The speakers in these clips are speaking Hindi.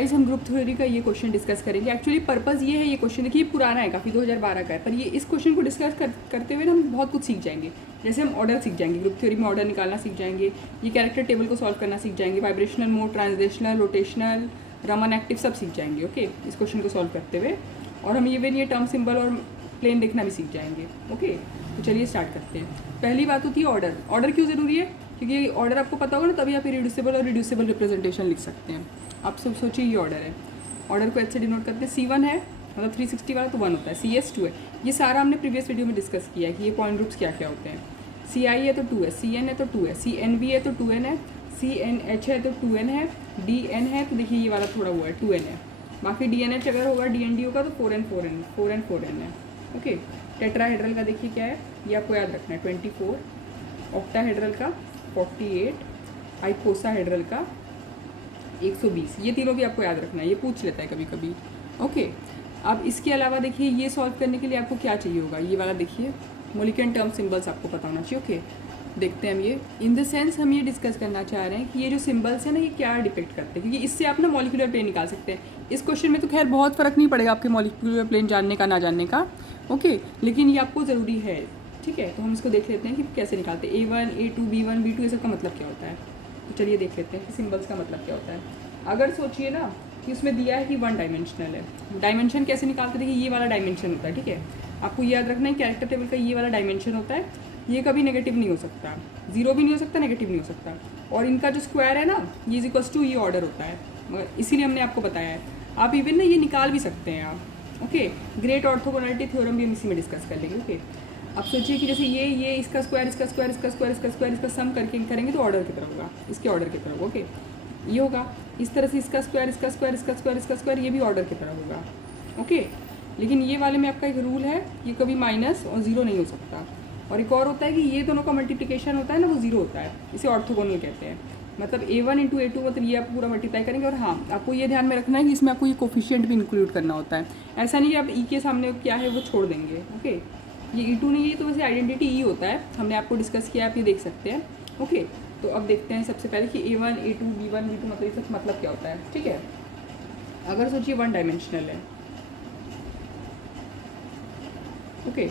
गाइस हम ग्रुप थ्योरी का ये क्वेश्चन डिस्कस करेंगे। एक्चुअली पर्पज़ ये है, ये क्वेश्चन देखिए पुराना है काफ़ी, 2012 का है, पर ये इस क्वेश्चन को डिस्कस करते हुए हम बहुत कुछ सीख जाएंगे। जैसे हम ऑर्डर सीख जाएंगे, ग्रुप थ्योरी में ऑर्डर निकालना सीख जाएंगे, ये कैरेक्टर टेबल को सॉल्व करना सीख जाएंगे, vibrational mode, translational, rotational, Raman active सब सीख जाएंगे। ओके, इस क्वेश्चन को सॉल्व करते हुए, और हम इवन ये टर्म सिंबल और प्लेन देखना भी सीख जाएंगे। ओके, तो चलिए स्टार्ट करते हैं। पहली बात होती है ऑर्डर। ऑर्डर क्यों ज़रूरी है? क्योंकि ऑर्डर आपको पता होगा ना, तभी आप रिड्यूसिबल और रिड्यूसिबल रिप्रेजेंटेशन लिख सकते हैं। आप सब सोचिए ये ऑर्डर है, ऑर्डर को एच से डिनोट करते हैं। C1 है मतलब 360 वाला तो 1 होता है, CS 2 है। ये सारा हमने प्रीवियस वीडियो में डिस्कस किया है कि ये पॉइंट ग्रुप्स क्या क्या होते हैं। CI है तो 2 है, CN है तो 2 है, CNV है तो 2N है, CNH है तो 2N है, DN है तो देखिए ये वाला थोड़ा हुआ है 2N है। बाकी DNH अगर होगा, DND होगा तो 4N है। ओके, टेट्राहेड्रल का देखिए क्या है, ये आपको याद रखना है 24, ऑक्टाहेड्रल का 48, आइकोसाहेड्रल का 120। ये तीनों भी आपको याद रखना है, ये पूछ लेता है कभी कभी। ओके, अब इसके अलावा देखिए ये सॉल्व करने के लिए आपको क्या चाहिए होगा, ये वाला देखिए मोलिक्यूलर टर्म सिंबल्स आपको पता होना चाहिए। ओके, देखते हैं हम ये इन द सेंस हम ये डिस्कस करना चाह रहे हैं कि ये जो सिंबल्स हैं ना, ये क्या डिपेक्ट करते हैं, क्योंकि इससे आप ना मॉलिक्यूलर प्लेन निकाल सकते हैं। इस क्वेश्चन में तो खैर बहुत फ़र्क नहीं पड़ेगा आपके मॉलिक्यूलर प्लेन जानने का ना जानने का। ओके, लेकिन ये आपको ज़रूरी है। ठीक है, तो हम इसको देख लेते हैं कि कैसे निकालते हैं। A1, A2, B1, B2 ये सब का मतलब क्या होता है। तो चलिए देख लेते हैं कि सिंबल्स का मतलब क्या होता है। अगर सोचिए ना कि उसमें दिया है कि 1 डायमेंशनल है, डायमेंशन कैसे निकालते हैं? देखिए ये वाला डायमेंशन होता है। ठीक है, आपको याद रखना है कैरेक्टर टेबल का ये वाला डायमेंशन होता है। ये कभी नेगेटिव नहीं हो सकता, 0 भी नहीं हो सकता, नेगेटिव नहीं हो सकता। और इनका जो स्क्वायर है ना, ये इज इक्वल्स टू ये ऑर्डर होता है, मगर इसीलिए हमने आपको बताया है। आप इवन ना ये निकाल भी सकते हैं आप। ओके, ग्रेट ऑर्थोगोनैलिटी थ्योरम भी हम इसी में डिस्कस कर लेंगे। ओके, अब सोचिए कि जैसे ये इसका स्क्वायर, इसका स्क्वायर, इसका स्क्वायर, इसका स्क्वायर, इसका सम करके करेंगे तो ऑर्डर की तरफ होगा, इसके ऑर्डर की तरफ। ओके, ये होगा इस तरह से, इसका स्क्वायर, इसका स्क्वायर, इसका स्क्वायर, इसका स्क्वायर, ये भी ऑर्डर की तरफ होगा। ओके, लेकिन ये वाले में आपका एक रूल है, ये कभी माइनस और 0 नहीं हो सकता। और एक और होता है कि ये दोनों का मल्टीप्लिकेशन होता है ना, वो 0 होता है, इसे ऑर्थोगोनल कहते हैं। मतलब A1 इंटू A2 मतलब ये आप पूरा मल्टीप्लाई करेंगे। और हाँ, आपको ये ध्यान में रखना है कि इसमें आपको ये कोफिशिएंट भी इंक्लूड करना होता है। ऐसा नहीं कि आप E के सामने क्या है वो छोड़ देंगे। ओके, ये E2 नहीं है तो वैसे आइडेंटिटी E होता है, हमने आपको डिस्कस किया, आप ये देख सकते हैं। ओके, तो अब देखते हैं सबसे पहले कि A1, A2, B1, B2 मतलब ये सब मतलब क्या होता है। ठीक है, अगर सोचिए 1 डायमेंशनल है। ओके,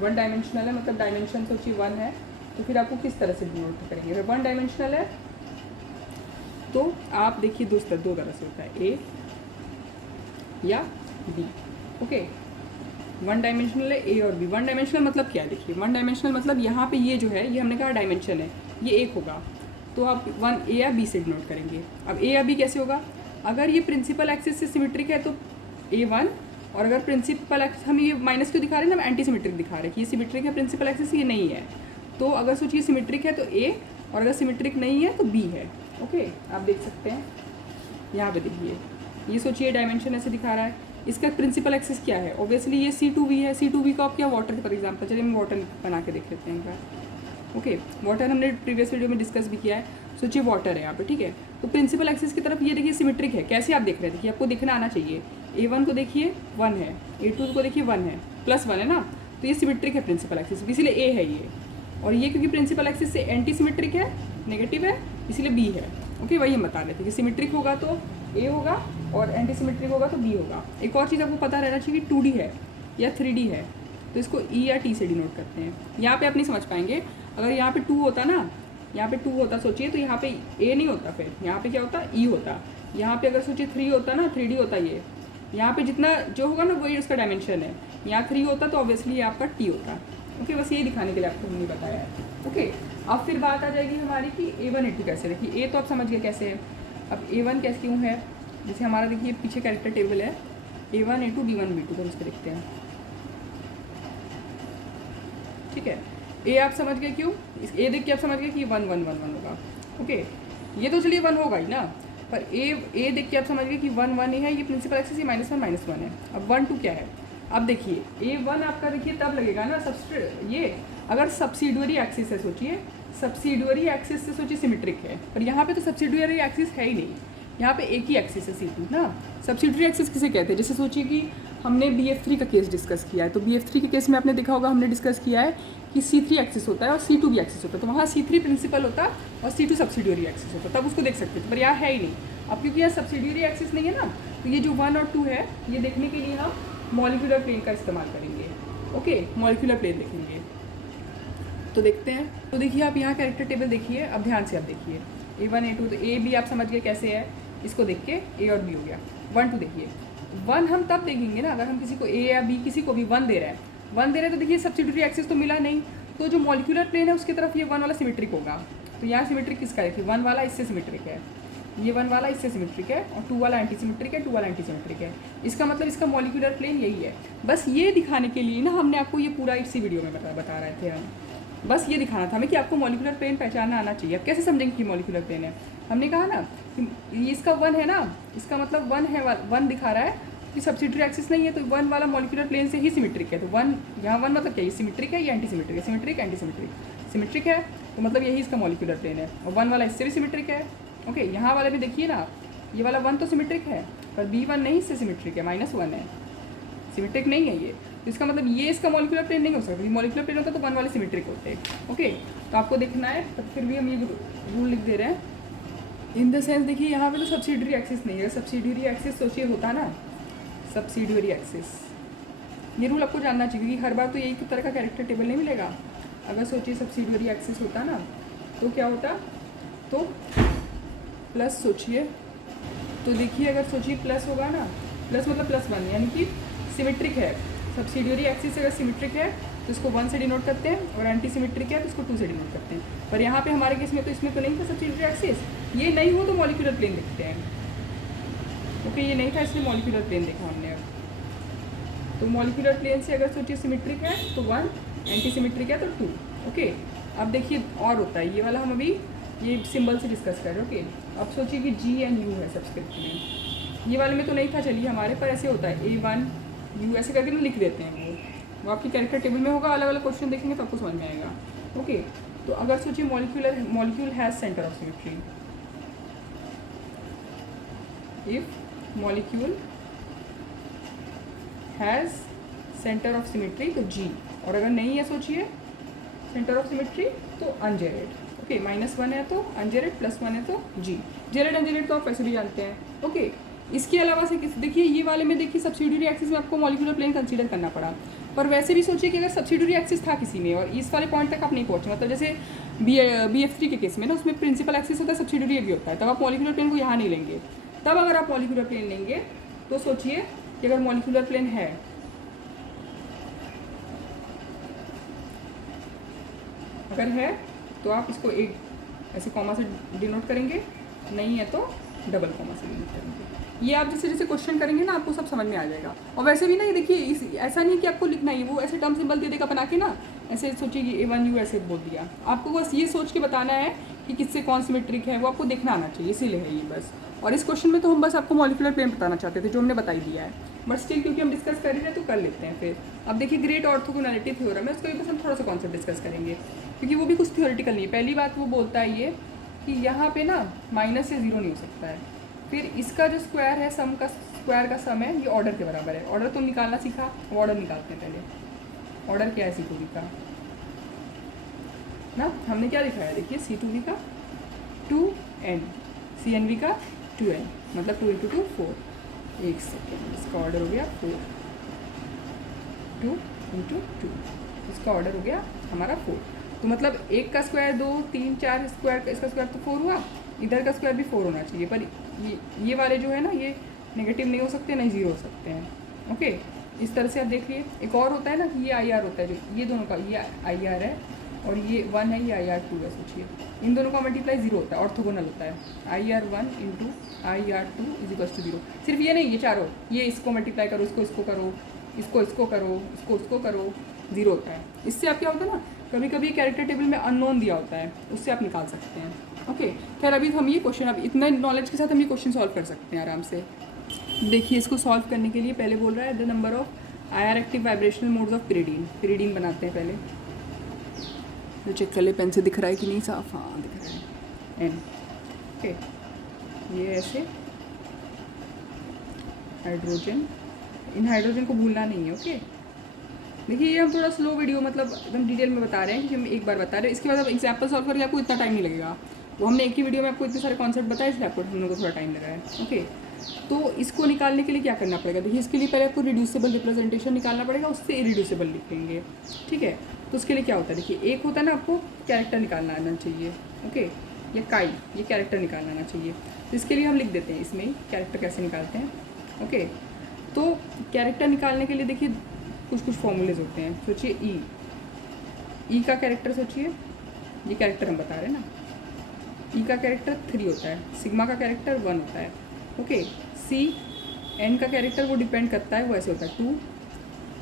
1 डायमेंशनल है मतलब डायमेंशन सोचिए 1 है, तो फिर आपको किस तरह से डिनोट करेंगे? अगर 1 डायमेंशनल है तो आप देखिए दो तरह से होता है, A या B। ओके, 1 डायमेंशनल है A और B। 1 डायमेंशनल मतलब क्या है? देखिए 1 डायमेंशनल मतलब यहाँ पे ये जो है, ये हमने कहा डायमेंशन है, ये 1 होगा, तो आप 1 A या B से डिनोट करेंगे। अब A या B कैसे होगा? अगर ये प्रिंसिपल एक्सिस से सिमेट्रिक है तो A1, और अगर प्रिंसिपल एक्सिस, हम ये माइनस क्यों दिखा रहे हैं ना, एंटी सिमेट्रिक दिखा रहे हैं कि ये सिमेट्रिक है, प्रिंसिपल एक्सिस ये नहीं है। तो अगर सोचिए सिमेट्रिक है तो A, और अगर सिमेट्रिक नहीं है तो B है। ओके, आप देख सकते हैं यहाँ पे देखिए, ये सोचिए डायमेंशन ऐसे दिखा रहा है, इसका प्रिंसिपल एक्सिस क्या है? ऑब्वियसली ये C2V है। C2V का आप क्या वाटर है फॉर एग्जाम्पल, चलिए हम वाटर बना के देख लेते हैं एक बार। ओके, वाटर हमने प्रीवियस वीडियो में डिस्कस भी किया है। सोचिए वाटर है यहाँ पे। ठीक है, तो प्रिंसिपल एक्सिस की तरफ ये देखिए सिमेट्रिक है। कैसे आप देख रहे हैं? देखिए आपको दिखना आना चाहिए, A1 को देखिए 1 है, A2 को देखिए 1 है, +1 है ना, तो ये सिमेट्रिक है प्रिंसिपल एक्सिस, इसीलिए A है ये। और ये क्योंकि प्रिंसिपल एक्सिस से एंटी सिमेट्रिक है, नेगेटिव है, इसीलिए B है। ओके, वही हम बता रहे थे कि सिमेट्रिक होगा तो A होगा और एंटी सिमेट्रिक होगा तो B होगा। एक और चीज़ आपको पता रहना चाहिए कि 2D है या 3D है, तो इसको E या T से डिनोट करते हैं। यहाँ पे आप नहीं समझ पाएंगे, अगर यहाँ पे 2 होता ना, यहाँ पे 2 होता सोचिए, तो यहाँ पे A नहीं होता, फिर यहाँ पे क्या होता? E होता। यहाँ पे अगर सोचिए 3 होता ना, 3D होता ये, यहाँ पे जितना जो होगा ना वही उसका डायमेंशन है। यहाँ 3 होता तो ऑब्वियसली ये आपका T होता। ओके, बस यही दिखाने के लिए आपको हमने बताया है। ओके, अब फिर बात आ जाएगी हमारी कि A1 A2 कैसे। देखिए A तो आप समझ गए कैसे है, अब A1 कैसे क्यों है? जैसे हमारा देखिए पीछे कैरेक्टर टेबल है, A1 A2 B1 B2, तो इसको देखते हैं। ठीक है, A आप समझ गए क्यों? इस A देख के आप समझ गए कि 1 1 1 1 होगा। ओके, ये तो चलिए 1 होगा ही ना, पर A देख के आप समझ गए कि 1 1 है, ये प्रिंसिपल एक्सिस, ये -1 -1 है। अब 1 2 क्या है? अब देखिए A1 आपका देखिए तब लगेगा ना ये अगर सब्सिडियरी एक्सिस है, सोचिए सब्सिडियरी एक्सिस से सोचिए सिमेट्रिक है, पर यहाँ पे तो सब्सिडियरी एक्सिस है ही नहीं, यहाँ पे एक ही एक्सिस है C2 ना। सब्सिडियरी एक्सिस किसे कहते हैं? जैसे सोचिए कि हमने BF3 का केस डिस्कस किया है, तो BF3 के केस में आपने देखा होगा हमने डिस्कस किया है कि C3 एक्सिस होता है और C2 भी एक्सिस होता है, तो वहाँ C3 प्रिंसिपल होता है और C2 सब्सिडियरी एक्सिस होता है, तब उसको देख सकते थे, पर यहाँ है ही नहीं। अब क्योंकि यहाँ सब्सिडियरी एक्सिस नहीं है ना, तो ये जो 1 और 2 है ये देखने के लिए हम मॉलिक्यूलर प्लेन का इस्तेमाल करेंगे। ओके, मॉलिक्यूलर प्लेन देखेंगे। तो देखते हैं। तो देखिए आप यहाँ कैरेक्टर टेबल देखिए, अब ध्यान से आप देखिए A1 A2, तो A B आप समझ गए कैसे है, इसको देख के A और B हो गया। 1 2 देखिए, 1 हम तब देखेंगे ना अगर हम किसी को A या B किसी को भी 1 दे रहे हैं, 1 दे रहे हैं तो देखिए सब्सिडियरी एक्सिस तो मिला नहीं, तो जो मॉलिक्यूलर प्लेन है उसकी तरफ ये 1 वाला सिमेट्रिक होगा। तो यहाँ सिमेट्रिक किसका है कि 1 वाला इससे सिमेट्रिक है, ये 1 वाला इससे सिमेट्रिक है, और 2 वाला एंटी सिमेट्रिक है, 2 वाला एंटी सिमेट्रिक है। इसका मतलब इसका मॉलिक्यूलर प्लेन यही है। बस ये दिखाने के लिए ना हमने आपको ये पूरा इसी वीडियो में बता रहे थे हम, बस ये दिखाना था हमें कि आपको मॉलिक्यूलर प्लेन पहचानना आना चाहिए। अब कैसे समझेंगे कि मॉलिक्यूलर प्लेन है, हमने कहा ना कि ये इसका 1 है ना, इसका मतलब 1 है, 1 दिखा रहा है कि सब्सिडियरी एक्सिस नहीं है, तो 1 वाला मॉलिक्यूलर प्लेन से ही सिमेट्रिक है। तो 1 यहाँ 1 मतलब क्या, ये सिमेट्रिक है, ये एंटी सिमेट्रिक है, सिमेट्रिक एंटी सिमेट्रिक, सिमेट्रिक है, तो मतलब यही इसका मॉलिक्यूलर प्लेन है। और 1 वाला इससे भी सिमेट्रिक है। ओके, यहाँ वाले भी देखिए ना, ये वाला 1 तो सिमेट्रिक है, पर B1 नहीं इससे सिमेट्रिक है, -1 है, सिमेट्रिक नहीं है ये। तो इसका मतलब ये इसका मॉलिक्यूलर प्लेन नहीं हो सकता। मॉलिक्यूलर प्लेन होता तो 1 वाले सिमेट्रिक होते। ओके, तो आपको देखना है, पर फिर भी हम ये रूल लिख दे रहे हैं। इन द सेंस देखिए यहाँ पे तो सब्सिडियरी एक्सिस नहीं है। सब्सिडियरी एक्सिस सोचिए होता ना, सब्सिडियरी एक्सिस, ये रूल आपको जानना चाहिए क्योंकि हर बार तो यही तरह का कैरेक्टर टेबल नहीं मिलेगा। अगर सोचिए सब्सिडियरी एक्सिस होता ना तो क्या होता, तो प्लस सोचिए, तो देखिए अगर सोचिए प्लस होगा ना, प्लस मतलब +1 यानी कि सिमेट्रिक है। सब्सिडियरी एक्सिस अगर सिमेट्रिक है तो इसको 1 से डिनोट करते हैं, और एंटी सिमेट्रिक है तो इसको 2 से डिनोट करते हैं। पर यहाँ पे हमारे केस में तो इसमें तो नहीं था सब्सिडियरी एक्सिस, ये नहीं हो तो मॉलिक्यूलर प्लेन देखते हैं। ओके, ये नहीं था इसलिए मॉलिक्यूलर प्लेन देखा हमने। अब तो मॉलिक्यूलर प्लेन से अगर सोचिए सिमेट्रिक है तो 1, एंटी सिमेट्रिक है तो 2। ओके, अब देखिए और होता है, ये वाला हम अभी ये सिंबल से डिस्कस कर रहे हैं। ओके, अब सोचिए कि G and U है सब्सक्रिप्ट में, ये वाले में तो नहीं था चलिए हमारे, पर ऐसे होता है A1 U ऐसे करके ना लिख देते हैं। वो आपकी कैरेक्टर टेबल में होगा, अलग अलग क्वेश्चन देखेंगे तो आपको समझ में आएगा। ओके, तो अगर सोचिए molecule has centre of symmetry, if molecule has centre of symmetry तो G, और अगर नहीं है सोचिए सेंटर ऑफ सिमेट्री तो अनजेरेड। ओके, -1 है तो अनजेरेड, +1 है तो G। जेरेड अनजेरेड तो आप वैसे भी जानते हैं। ओके, इसके अलावा से देखिए ये वाले में देखिए सब्सिडियरी एक्सिस में आपको मॉलिक्यूलर प्लेन कंसीडर करना पड़ा, पर वैसे भी सोचिए कि अगर सब्सिडियरी एक्सिस था किसी में और इस वाले पॉइंट तक आप नहीं पहुँचे, मतलब जैसे BF3 के केस में ना, उसमें प्रिंसिपल एक्सिस होता है, सब्सिडियरी भी होता है, तब आप मॉलिक्यूलर प्लेन को यहाँ नहीं लेंगे। तब अगर आप मॉलिक्यूलर प्लेन लेंगे तो सोचिए कि अगर मॉलिक्यूलर प्लेन है, अगर है तो आप इसको एक ऐसे कॉमा से डिनोट करेंगे, नहीं है तो डबल कॉमा से डिनोट करेंगे। ये आप जैसे जैसे क्वेश्चन करेंगे ना आपको सब समझ में आ जाएगा। और वैसे भी ना ये देखिए ऐसा नहीं है कि आपको लिखना ही, वो ऐसे टर्म सिंबल दे देगा बना के ना, ऐसे सोचिए कि A1 U ऐसे बोल दिया, आपको बस ये सोच के बताना है कि किससे कौन सिमेट्रिक है, वो आपको देखना आना चाहिए, इसीलिए है ये बस। और इस क्वेश्चन में तो हम बस आपको मॉलिक्यूलर प्लेन बताना चाहते थे जो हमने बता ही दिया है, बट स्टिल क्योंकि हम डिस्कस कर रहे हैं तो कर लेते हैं फिर। अब देखिए ग्रेट ऑर्थोगोनैलिटी थ्योरम है, उसका भी बस हम थोड़ा सा कॉन्सेप्ट डिस्कस करेंगे क्योंकि वो भी कुछ थ्योरेटिकल नहीं है। पहली बात वो बोलता है ये कि यहाँ पे ना माइनस से 0 नहीं हो सकता है। फिर इसका जो स्क्वायर है, सम का स्क्वायर का सम है, ये ऑर्डर के बराबर है। ऑर्डर तो निकालना सीखा, ऑर्डर निकालते हैं पहले। ऑर्डर क्या है C2V का ना, हमने क्या दिखाया देखिए, C2V का 2n, CNV का 2n, मतलब 2 × 2 4। एक सेकेंड, इसका ऑर्डर हो गया 4, 2 × 2, इसका ऑर्डर हो गया हमारा 4। तो मतलब 1 का स्क्वायर 2, 3, 4 स्क्वायर, इसका स्क्वायर तो 4 हुआ, इधर का स्क्वायर भी 4 होना चाहिए। पर ये वाले जो है ना, ये नेगेटिव नहीं हो सकते, नहीं 0 हो सकते हैं। ओके, इस तरह से आप देखिए। एक और होता है ना कि ये IR होता है, जो ये दोनों का, ये IR है और ये 1 है, ये IR2 है। सोचिए इन दोनों का मल्टीप्लाई 0 होता है, ऑर्थोगोनल होता है। IR1 × IR2 = 0। सिर्फ ये नहीं, ये चारों, ये इसको मल्टीप्लाई करो, इसको करो, इसको करो, इसको करो, 0 होता है। इससे आप क्या होता है ना, कभी कभी कैरेक्टर टेबल में अननोन दिया होता है, उससे आप निकाल सकते हैं। ओके, खैर अभी हम ये क्वेश्चन, अब इतना नॉलेज के साथ हम ये क्वेश्चन सॉल्व कर सकते हैं आराम से। देखिए इसको सॉल्व करने के लिए पहले बोल रहा है the number of IR active vibrational modes of pyridine. Pyridine बनाते हैं पहले, तो चेक कर ले पेन से दिख रहा है कि नहीं साफ, हाँ दिख रहा है, N। ओके, ये ऐसे हाइड्रोजन, इन हाइड्रोजन को भूलना नहीं है। ओके, देखिए ये हम थोड़ा स्लो वीडियो, मतलब एकदम डिटेल में बता रहे हैं कि हम एक बार बता रहे हैं, इसके बाद अब एग्जाम्पल सॉल्व करके आपको इतना टाइम नहीं लगेगा। वो हमने एक ही वीडियो में आपको इतने सारे कॉन्सेप्ट बताए, इसलिए आपको हम लोगों को थोड़ा टाइम लगा है। ओके, तो इसको निकालने के लिए क्या करना पड़ेगा, देखिए इसके लिए पहले आपको रिड्यूसिबल रिप्रेजेंटेशन निकालना पड़ेगा, उससे इरिड्यूसिबल लिखेंगे। ठीक है, तो उसके लिए क्या होता है, देखिए एक होता है ना, आपको कैरेक्टर निकालना आना चाहिए। ओके, ये काई, ये कैरेक्टर निकालना आना चाहिए। तो इसके लिए हम लिख देते हैं इसमें कैरेक्टर कैसे निकालते हैं। ओके, तो कैरेक्टर निकालने के लिए देखिए कुछ कुछ फॉर्मूलेज होते हैं। सोचिए ई का कैरेक्टर, सोचिए ये कैरेक्टर हम बता रहे हैं ना, ई का कैरेक्टर 3 होता है, सिग्मा का कैरेक्टर 1 होता है। ओके, सी एन का कैरेक्टर वो डिपेंड करता है, वो ऐसे होता है 2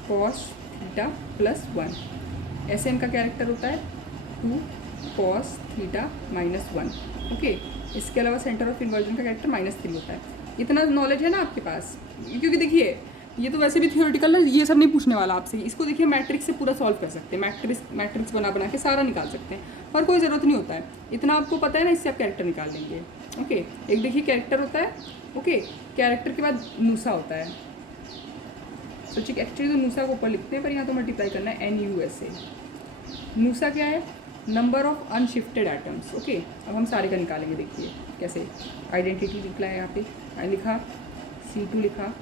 cos theta plus 1। S N का कैरेक्टर होता है 2 cos थीटा माइनस 1। ओके, इसके अलावा सेंटर ऑफ इन्वर्जन का कैरेक्टर -3 होता है। इतना नॉलेज है ना आपके पास, क्योंकि देखिए ये तो वैसे भी थियोरेटिकल है, ये सब नहीं पूछने वाला आपसे। इसको देखिए मैट्रिक्स से पूरा सॉल्व कर सकते हैं, मैट्रिक्स बना के सारा निकाल सकते हैं, और कोई ज़रूरत नहीं होता है। इतना आपको पता है ना, इससे आप कैरेक्टर निकाल लेंगे। ओके, एक देखिए कैरेक्टर होता है। ओके, कैरेक्टर के बाद नूसा होता है। सोचिए एक्चुअली तो नूसा को ऊपर लिखते हैं, पर यहाँ तो मल्टीप्लाई करना है NUSA। नूसा क्या है, नंबर ऑफ अनशिफ्टेड एटम्स। ओके, अब हम सारे का निकालेंगे, देखिए कैसे। आइडेंटिटी लिखना है यहाँ पे, लिखा C2 लिखा,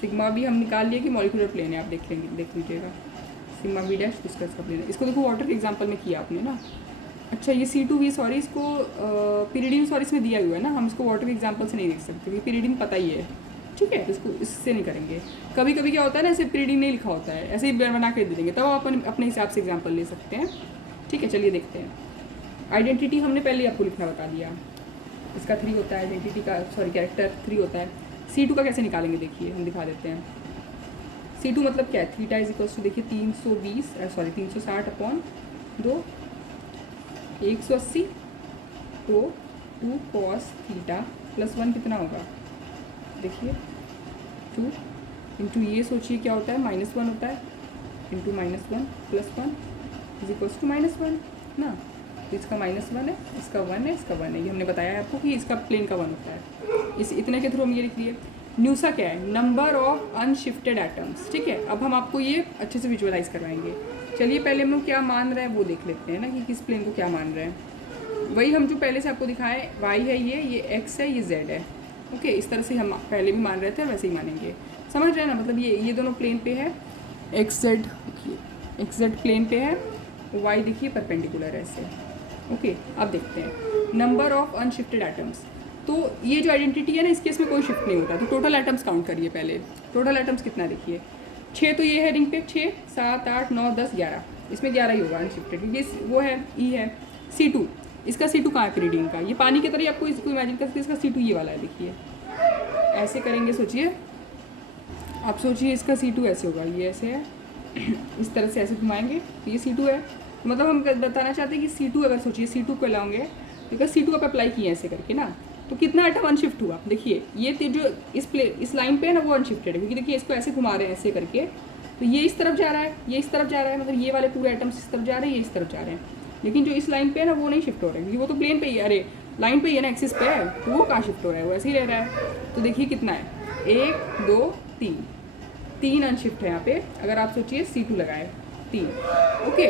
सिग्मा भी हम निकाल लिए कि मॉलिक्यूलर प्लेन है, आप देख लीजिएगा सिग्मा V डैश डिस्कस का प्लेन है। इसको देखो वाटर के एग्जाम्पल में किया आपने ना। अच्छा, ये C2 भी, सॉरी इसको पीरियडिन, सॉरी इसमें दिया हुआ है ना, हम इसको वाटर के एग्जाम्पल से नहीं देख सकते क्योंकि पीरियडिन पता ही है। ठीक है, तो इसको इससे नहीं करेंगे। कभी कभी क्या होता है ना, ऐसे पीरियडिन नहीं लिखा होता है, ऐसे ही बना के दे देंगे, तब आप अपने हिसाब से एग्जाम्पल ले सकते हैं। ठीक है, चलिए देखते हैं। आइडेंटिटी हमने पहले ही आपको लिखना बता दिया, इसका 3 होता है, आइडेंटिटी का सॉरी कैरेक्टर 3 होता है। C2 का कैसे निकालेंगे, देखिए हम दिखा देते हैं। C2 मतलब क्या है, थीटा इज इक्वल्स टू देखिए 360 अपॉन 2 180 तो 2 cos थीटा प्लस 1 कितना होगा, देखिए 2 इंटू ये सोचिए क्या होता है, -1 होता है, into -1 plus 1 is equals to -1 ना। तो इसका -1 है, इसका 1 है, इसका 1 है। ये हमने बताया है आपको कि इसका प्लेन का 1 होता है। इस इतने के थ्रू हम ये लिख लिए। न्यूसा क्या है, नंबर ऑफ अनशिफ्टेड एटम्स। ठीक है, अब हम आपको ये अच्छे से विजुअलाइज करवाएंगे। चलिए पहले हम लोग क्या मान रहे हैं वो देख लेते हैं ना, कि किस प्लेन को क्या मान रहे हैं। वही हम जो पहले से आपको दिखाएं, y है, ये x है, ये z है। ओके, इस तरह से हम पहले भी मान रहे थे, वैसे ही मानेंगे। समझ रहे हैं ना, मतलब ये दोनों प्लेन पे है, xz प्लेन पे है, y देखिए परपेंडिकुलर है ऐसे। ओके, अब देखते हैं नंबर ऑफ अनशिफ्टेड एटम्स। तो ये जो आइडेंटिटी है ना, इसके इसमें कोई शिफ्ट नहीं होता। तो टोटल एटम्स काउंट करिए पहले, टोटल एटम्स कितना देखिए 6, तो ये है रिंग पे 6 7 8 9 10 11, इसमें 11 ही होगा अनशिफ्टेड, क्योंकि वो है ई है। C2, इसका C2 कहाँ है रीडिंग का, ये पानी की तरह आपको इसको इमेजिन करके, इसका C2 ये वाला है, देखिए ऐसे करेंगे। सोचिए आप सोचिए, इसका C2 ऐसे होगा, ये ऐसे है इस तरह से ऐसे घुमाएंगे तो ये C2 है। मतलब हम बताना चाहते हैं कि C2 अगर सोचिए C2 को लाओगे, बिकॉज C2 आप अप्लाई किए ऐसे करके ना, तो कितना आइटम अनशिफ्ट हुआ, देखिए ये जो इस लाइन पे है ना वो अनशिफ्टेड है, क्योंकि देखिए इसको ऐसे घुमा रहे हैं ऐसे करके, तो ये इस तरफ जा रहा है, ये इस तरफ जा रहा है, मतलब ये वाले पूरे आइटम्स इस तरफ जा रहे हैं, ये इस तरफ जा रहे हैं। लेकिन जो इस लाइन पे है ना वो नहीं शिफ्ट हो रहा है, क्योंकि वो तो प्लेन पे ही है, अरे लाइन पे ही है ना, एक्सिस पे है, तो वो कहाँ शिफ्ट हो रहा है, वो ऐसे ही रह रहा है। तो देखिए कितना है, 1 2 3 अनशिफ्ट है यहाँ पे। अगर आप सोचिए C2 लगाए 3। ओके,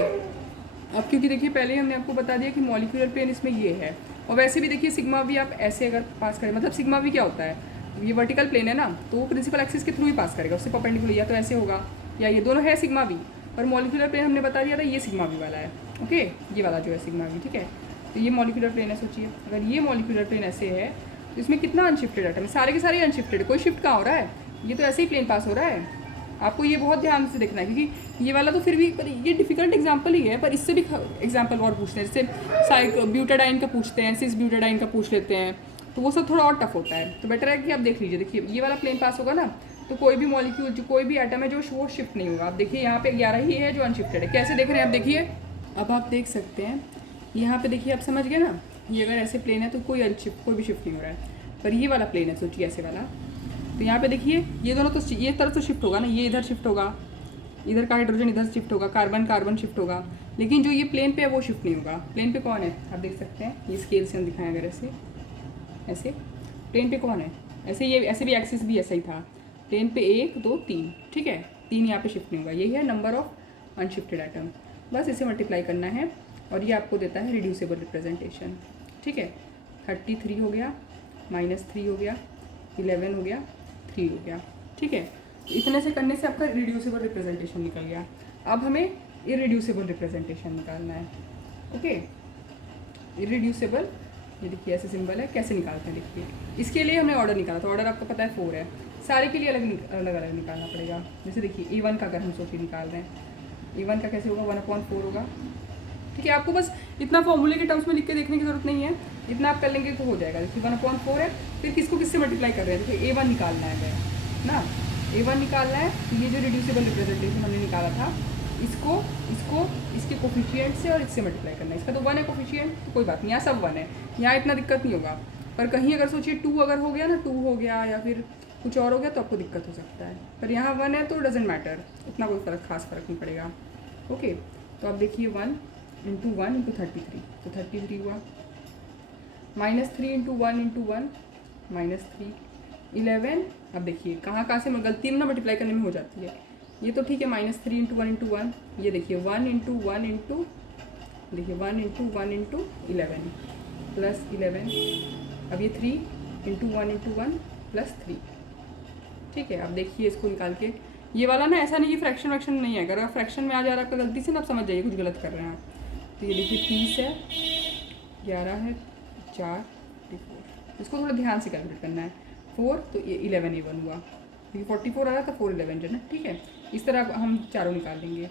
अब क्योंकि देखिए पहले हमने आपको बता दिया कि मॉलिक्यूलर प्लेन इसमें ये है, और वैसे भी देखिए सिग्मा भी आप ऐसे अगर पास करें, मतलब सिग्मा भी क्या होता है, ये वर्टिकल प्लेन है ना, तो वो प्रिंसिपल एक्सिस के थ्रू ही पास करेगा, उससे परपेंडिकुलर, या तो ऐसे होगा या ये दोनों है सिग्मा भी। और मॉलिक्यूलर प्लेन हमने बता दिया था ये सिग्मा भी वाला है। ओके, ये वाला जो है सिग्मा भी, ठीक है। तो ये मॉलिक्यूलर प्लेन है, सोचिए अगर ये मॉलिक्यूलर प्लेन ऐसे है तो इसमें कितना अनशिफ्टेड आइटम है, सारे के सारे अनशिफ्टेड है, कोई शिफ्ट कहाँ हो रहा है, ये तो ऐसे ही प्लेन पास हो रहा है। आपको ये बहुत ध्यान से देखना है, क्योंकि ये वाला तो फिर भी ये डिफिकल्ट एग्जांपल ही है, पर इससे भी एग्जांपल और पूछते हैं, जैसे ब्यूटाडाइन का पूछते हैं, सिस ब्यूटाडाइन का पूछ लेते हैं, तो वो सब थोड़ा और टफ होता है। तो बेटर है कि आप देख लीजिए, देखिए ये वाला प्लेन पास होगा ना, तो कोई भी मॉलिक्यूल, जो कोई भी आइटम है जो वो शिफ्ट नहीं होगा। आप देखिए यहाँ पे 11 ही है जो अनशिफ्टेड है। कैसे देख रहे हैं आप, देखिए अब आप देख सकते हैं यहाँ पे, देखिए आप समझ गए ना, ये अगर ऐसे प्लेन है तो कोई भी शिफ्ट नहीं हो रहा है, पर ये वाला प्लेन है, सोचिए ऐसे वाला, तो यहाँ पे देखिए ये दोनों तो ये तरफ तो शिफ्ट होगा ना, ये इधर शिफ्ट होगा, इधर का हाइड्रोजन इधर शिफ्ट होगा, कार्बन शिफ्ट होगा, लेकिन जो ये प्लेन पे है वो शिफ्ट नहीं होगा। प्लेन पे कौन है आप देख सकते हैं, ये स्केल से हम दिखाएं अगर ऐसे प्लेन पे कौन है, ऐसे भी एक्सिस भी ऐसा ही था, प्लेन पे 1 2 3, ठीक है, 3 यहाँ पे शिफ्ट नहीं होगा। यही है नंबर ऑफ अनशिफ्टेड आइटम, बस इसे मल्टीप्लाई करना है और ये आपको देता है रिड्यूसेबल रिप्रेजेंटेशन। ठीक है। 33 हो गया, -3 हो गया, 11 हो गया, 3 हो गया, ठीक है। इतने से करने से आपका रिड्यूसिबल रिप्रेजेंटेशन निकल गया। अब हमें इरेड्यूसिबल रिप्रेजेंटेशन निकालना है। ओके, इरेड्यूसिबल, ये देखिए ऐसे सिंबल है, कैसे निकालते हैं देखिए। इसके लिए हमने ऑर्डर निकाला था, ऑर्डर आपको पता है 4 है, सारे के लिए अलग अलग निकालना पड़ेगा। जैसे देखिए A1 का अगर हम सोचिए निकाल रहे हैं, A1 का कैसे होगा, 1/4 होगा, ठीक है। आपको बस इतना फॉर्मूले के टर्म्स में लिख के देखने की जरूरत नहीं है, इतना आप कर लेंगे तो हो जाएगा। देखिए 1/4 है, फिर किसको किससे मल्टीप्लाई कर रहे हैं, देखिए A1 निकालना है ना, A1 निकालना है। तो ये जो रिड्यूसिबल रिप्रेजेंटेशन हमने निकाला था, इसको इसको इसके कोफिशिएंट से और इससे मल्टीप्लाई करना है। इसका तो 1 है कोफिशिएंट, तो कोई बात नहीं, यहाँ सब 1 है, यहाँ इतना दिक्कत नहीं होगा। पर कहीं अगर सोचिए 2 अगर हो गया ना, 2 हो गया या फिर कुछ और हो गया तो आपको दिक्कत हो सकता है। पर यहाँ 1 है तो डजेंट मैटर, उतना कोई खास फर्क नहीं पड़ेगा। ओके, तो अब देखिए 1 इंटू 1 इंटू 33, तो 33 हुआ, -3 इंटू 1 इंटू 1 -3, 11। अब देखिए कहाँ से गलती में ना मल्टीप्लाई करने में हो जाती है, ये तो ठीक है। -3 इंटू 1 इंटू 1, ये देखिए 1 इंटू 1 इंटू, देखिए 1 इंटू 1 इंटू 11 प्लस 11। अब ये 3 इंटू 1 इंटू 1 प्लस 3, ठीक है। अब देखिए इसको निकाल के, ये वाला ना ऐसा नहीं कि फ्रैक्शन वैक्शन नहीं है, अगर फ्रैक्शन में आ जा रहा है आपका गलती से ना, आप समझ जाइए कुछ गलत कर रहे हैं आप। तो ये देखिए 30 है, 11 है, 4, 44, इसको थोड़ा ध्यान से कैलकुलेट करना है। 4 तो ये 11 A1 हुआ, क्योंकि 44 आ रहा था, 4 11 जो ना, ठीक है। इस तरह हम चारों निकाल लेंगे।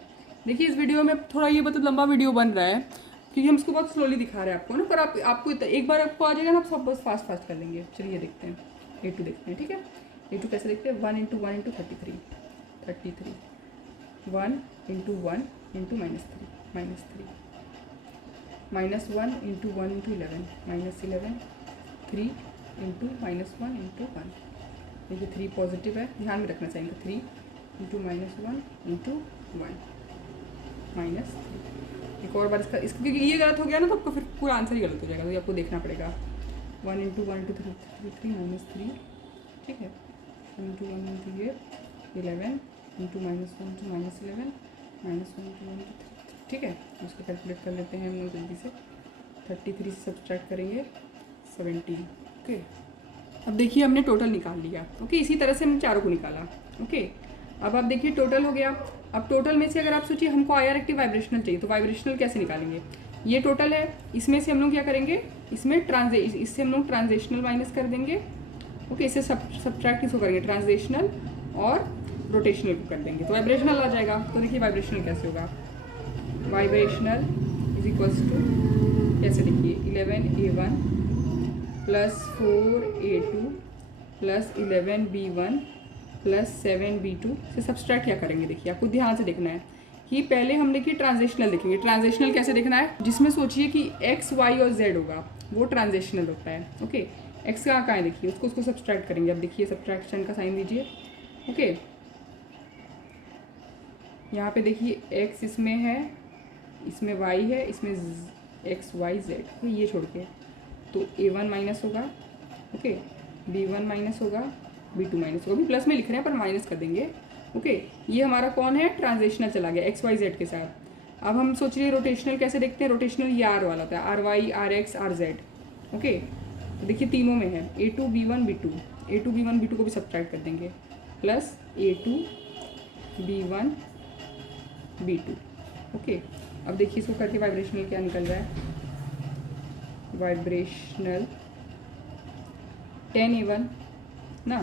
देखिए इस वीडियो में थोड़ा ये बहुत लंबा वीडियो बन रहा है, क्योंकि हम इसको बहुत स्लोली दिखा रहे हैं आपको ना, पर आपको एक बार आपको आ जाएगा ना, आप सब बस फास्ट कर लेंगे। चलिए देखते हैं, A2 देखते हैं, ठीक है। A2 कैसे देखते हैं, 1 into 1 into 33, 1 into 1 into -3, -3, -1 into 1 into 11, -11, 3 into -1 into 1, देखिए 3 पॉजिटिव है, ध्यान में रखना चाहिए। 3 इंटू -1 इंटू 1 -3। एक और बार इसका क्योंकि ये गलत हो गया ना, तो आपको फिर पूरा आंसर ही गलत हो जाएगा, तो ये आपको देखना पड़ेगा। 1 इंटू 1 इंटू 3 -3, ठीक है। 1 इंटू 1 इंटू ये 11 इंटू -1 इंटू -11 -1 इंटू 1 इंटू 3, ठीक है। उसको कैलकुलेट कर लेते हैं हम लोग जल्दी से। 33 से सब्सट्रैक्ट करेंगे 17, ओके। अब देखिए हमने टोटल निकाल लिया, ओके। इसी तरह से हमने चारों को निकाला, ओके। अब आप देखिए टोटल हो गया। अब टोटल में से अगर आप सोचिए हमको IR एक्टिव वाइब्रेशनल चाहिए, तो वाइब्रेशनल कैसे निकालेंगे, ये टोटल है, इसमें से हम लोग क्या करेंगे, इसमें इससे हम लोग ट्रांजेशनल माइनस कर देंगे, ओके। इससे सब्ट्रैक्ट किसको करेंगे, ट्रांजेशनल और रोटेशनल को कर देंगे, तो वाइब्रेशनल आ जाएगा। तो देखिए वाइब्रेशनल कैसे होगा, वाइब्रेशनल इज इक्वल्स टू, कैसे देखिए 11 A1 plus 4 A2 plus 11 B1 plus 7 B2 से सब्सट्रैक्ट क्या करेंगे, देखिए आपको ध्यान से देखना है कि पहले हम देखिए ट्रांजेशनल देखेंगे। ट्रांजेशनल कैसे देखना है, जिसमें सोचिए कि X Y और Z होगा, वो ट्रांजेशनल होता है, ओके। X कहाँ है देखिए, उसको सब्सट्रैक्ट करेंगे। अब देखिए सब्ट्रैक्शन का साइन दीजिए, ओके। यहाँ पे देखिए X इसमें है, इसमें Y है, इसमें X Y Z, तो ये छोड़ के तो A1 माइनस होगा, ओके। B1 माइनस होगा, B2 माइनस होगा, अभी प्लस में लिख रहे हैं पर माइनस कर देंगे, ओके। ये हमारा कौन है, ट्रांजेशनल चला गया XY Z के साथ। अब हम सोच रहे हैं रोटेशनल कैसे देखते हैं, रोटेशनल ये R वाला होता है, RY RX RZ, ओके। देखिए तीनों में है A2 B1 B2, A2 B1 B2 को भी सब्ट्रैक्ट कर देंगे, plus A2 B1 B2, okay. अब देखिए इसको करके वाइब्रेशनल क्या निकल रहा है, वाइब्रेशनल 10 A1 ना,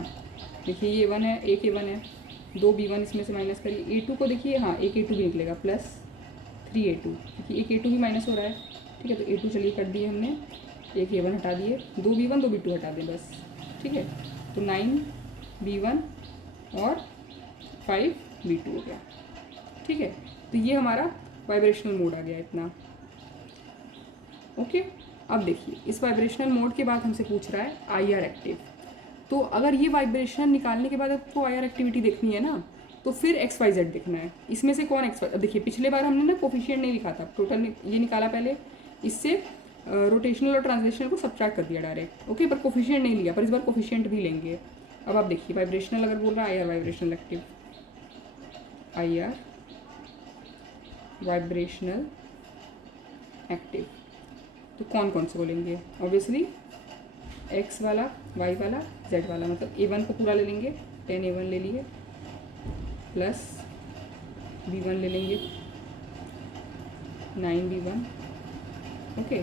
देखिए ये 1 है, एक A1 है, 2 B1 इसमें से माइनस करिए। A2 को देखिए, हाँ एक A2 भी निकलेगा, प्लस 3 A2, देखिए एक A2 भी माइनस हो रहा है, ठीक है। तो A2 चलिए कर दिए हमने, एक A1 हटा दिए, 2 B1 2 B2 हटा दें बस, ठीक है। तो 9 B1 और 5 B2 हो गया, ठीक है। तो ये हमारा वाइब्रेशनल मोड आ गया इतना, ओके। अब देखिए इस वाइब्रेशनल मोड के बाद हमसे पूछ रहा है IR एक्टिव। तो अगर ये वाइब्रेशन निकालने के बाद आपको IR एक्टिविटी देखनी है ना, तो फिर XYZ देखना है, इसमें से कौन XY। देखिए पिछले बार हमने ना कोफिशिएंट नहीं लिखा था, टोटल ये निकाला पहले, इससे रोटेशनल और ट्रांसलेशनल को सब्ट्रैक्ट कर दिया डायरेक्ट, ओके। पर कोफिशिएंट नहीं लिया, पर इस बार कोफिशिएंट भी लेंगे। अब आप देखिए वाइब्रेशनल अगर बोल रहा है IR vibrational active, IR vibrational active, तो कौन कौन से बोलेंगे? ऑब्वियसली x वाला, y वाला, z वाला, मतलब a1 को पूरा ले लेंगे, 10a1 ले लिए, प्लस b1 ले लेंगे, 9b1, okay,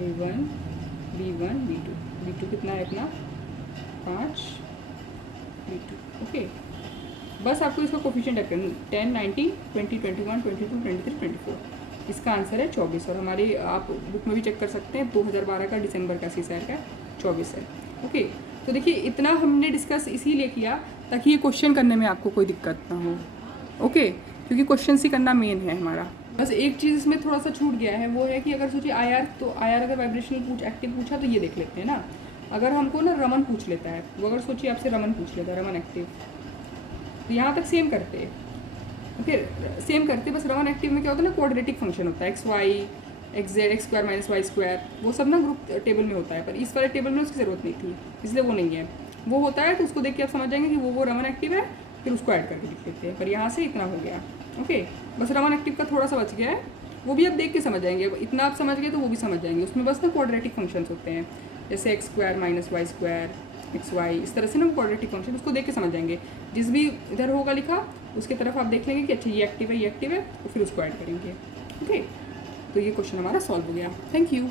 a1 b1 b2 कितना है अपना 5 b2, ओके। बस आपको इसका कोफिशिएंट ऐड करना, 10, 19, 20, 21, 22, 23, 24। इसका आंसर है 24 और हमारी आप बुक में भी चेक कर सकते हैं 2012 का दिसंबर का सीसर का 24 है, ओके। तो देखिए इतना हमने डिस्कस इसीलिए किया ताकि ये क्वेश्चन करने में आपको कोई दिक्कत ना हो, ओके, क्योंकि क्वेश्चन ही करना मेन है हमारा। बस एक चीज़ इसमें थोड़ा सा छूट गया है, वो है कि अगर सोचिए IR, तो IR अगर वाइब्रेशनल एक्टिव पूछा तो ये देख लेते हैं ना। अगर हमको ना रमन पूछ लेता है, वो अगर सोचिए आपसे रमन पूछ लेता है, रमन एक्टिव, तो यहाँ तक सेम करते हैं, फिर सेम करते, बस रमन एक्टिव में क्या होता है ना, क्वाड्रेटिक फंक्शन होता है, X Y X Z X square minus Y square, वो सब ना ग्रुप टेबल में होता है, पर इस वाले टेबल में उसकी ज़रूरत नहीं थी, इसलिए वो नहीं है। वो होता है तो उसको देख के आप समझ जाएंगे कि वो रमन एक्टिव है, फिर उसको ऐड करके लिख लेते हैं। पर यहाँ से इतना हो गया, ओके। बस रमन एक्टिव का थोड़ा सा बच गया है, वो भी आप देख के समझ जाएंगे। इतना आप समझ गए तो वो भी समझ जाएंगे। उसमें बस ना क्वाड्रेटिक फंक्शंस होते हैं, जैसे X square minus Y square, X Y, इस तरह से ना क्वाड्रेटिक फंक्शन, उसको देख के समझ जाएंगे। जिस भी इधर होगा लिखा उसकी तरफ आप देख लेंगे कि अच्छा ये एक्टिव है, तो फिर उसको ऐड करेंगे, ओके। तो ये क्वेश्चन हमारा सॉल्व हो गया। Thank you.